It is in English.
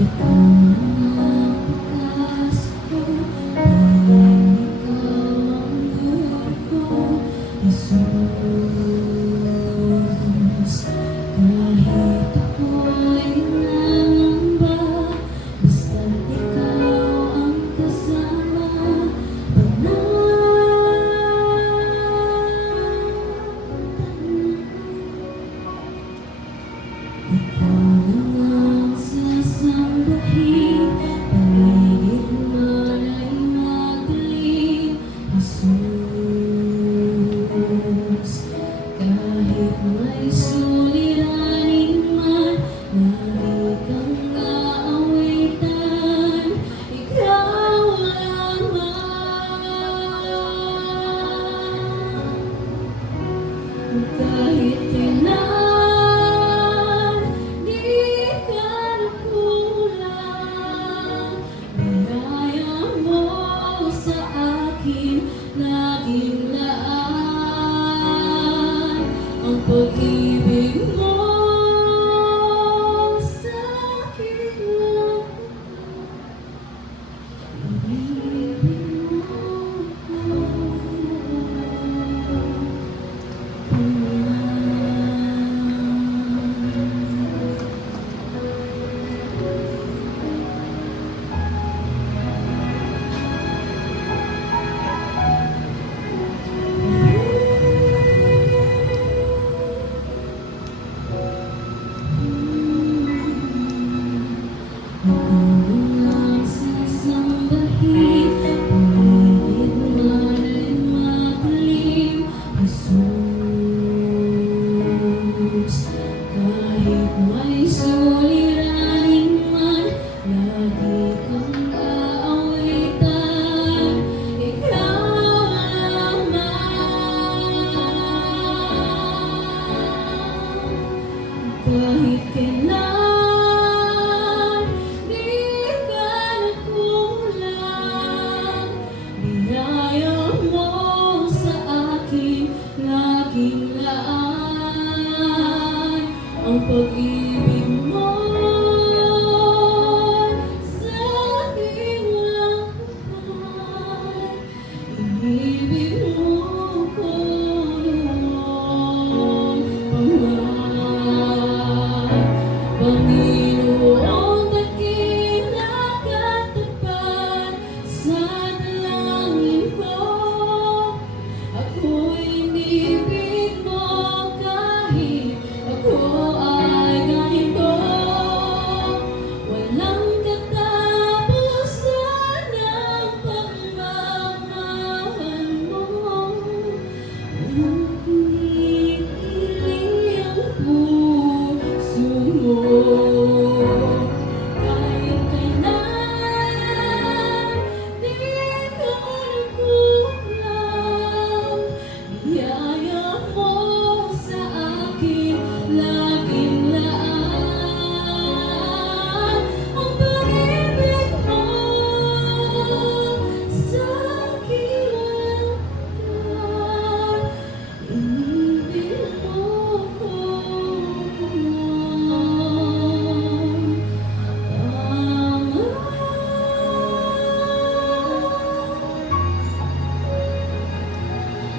いたの Kahit may Kahit kailan,